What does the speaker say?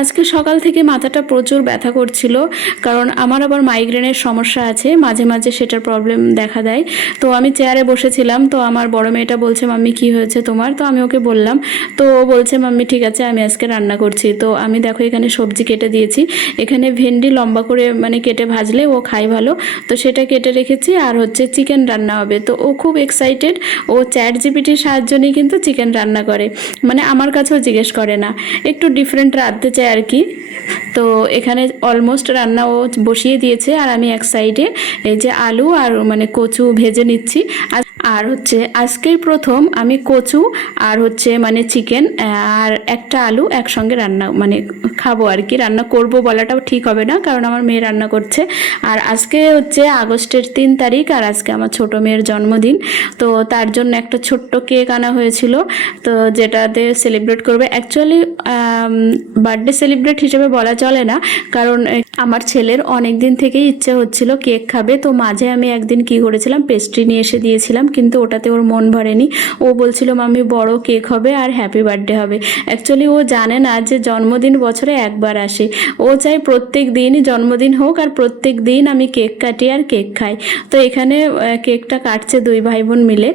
আজকে সকাল থেকে মাথাটা প্রচুর ব্যথা করছিল, কারণ আমার আবার মাইগ্রেনের সমস্যা আছে, মাঝে মাঝে সেটার প্রবলেম দেখা দেয়। তো আমি চেয়ারে বসেছিলাম, তো আমার বড় মেয়েটা বলছে, মাম্মি কি হয়েছে তোমার? তো আমি ওকে বললাম, তো ও বলছে, মাম্মি ঠিক আছে আমি আজকে রান্না করছি। তো আমি দেখো এখানে সবজি কেটে দিয়েছি, এখানে ভেন্ডি লম্বা করে মানে কেটে ভাজলে ও খায় ভালো, তো সেটা কেটে রেখেছি। আর হচ্ছে চিকেন রান্না হবে, তো ও খুব এক্সাইটেড, ও চ্যাট জিপিটির সাহায্য নিয়ে কিন্তু চিকেন রান্না করে, মানে আমার কাছেও জিজ্ঞেস করে না, একটু ডিফারেন্ট রাঁধতে চাই আর কি। তো এখানে অলমোস্ট রান্না ও বসিয়ে দিয়েছে, আর আমি এক সাইডে এই যে আলু আর মানে কচু ভেজে নিচ্ছি। আর হচ্ছে আজকেই প্রথম আমি কচু আর হচ্ছে মানে চিকেন আর একটা আলু একসঙ্গে রান্না মানে খাবো আর কি, রান্না করব বলাটাও ঠিক হবে না, কারণ আমার মেয়ে রান্না করছে। আর আজকে হচ্ছে আগস্টের 3 তারিখ, আর আজকে আমার ছোট মেয়ের জন্মদিন। তো তার জন্য একটা ছোট্ট কেক আনা হয়েছিল, তো যেটাতে সেলিব্রেট করবে। অ্যাকচুয়ালি বার্থডে সেলিব্রেট হিসেবে বলা চলে না, কারণ আমার ছেলের অনেক দিন থেকেই ইচ্ছে হচ্ছিল কেক খাবে। তো মাঝে আমি একদিন কি করেছিলাম, পেস্ট্রি নিয়ে এসে দিয়েছিলাম, কিন্তু ওটাতে ওর মন ভরেনি। ও বলছিল মাম্মি বড় কেক হবে আর হ্যাপি বার্থডে হবে। অ্যাকচুয়ালি ও জানে না যে জন্মদিন বছরে একবার আসে, ও চাই প্রত্যেক দিনই জন্মদিন হোক আর প্রত্যেক দিন আমি কেক কাটি আর কেক খাই। তো এখানে কেকটা কাটছে দুই ভাই বোন মিলে।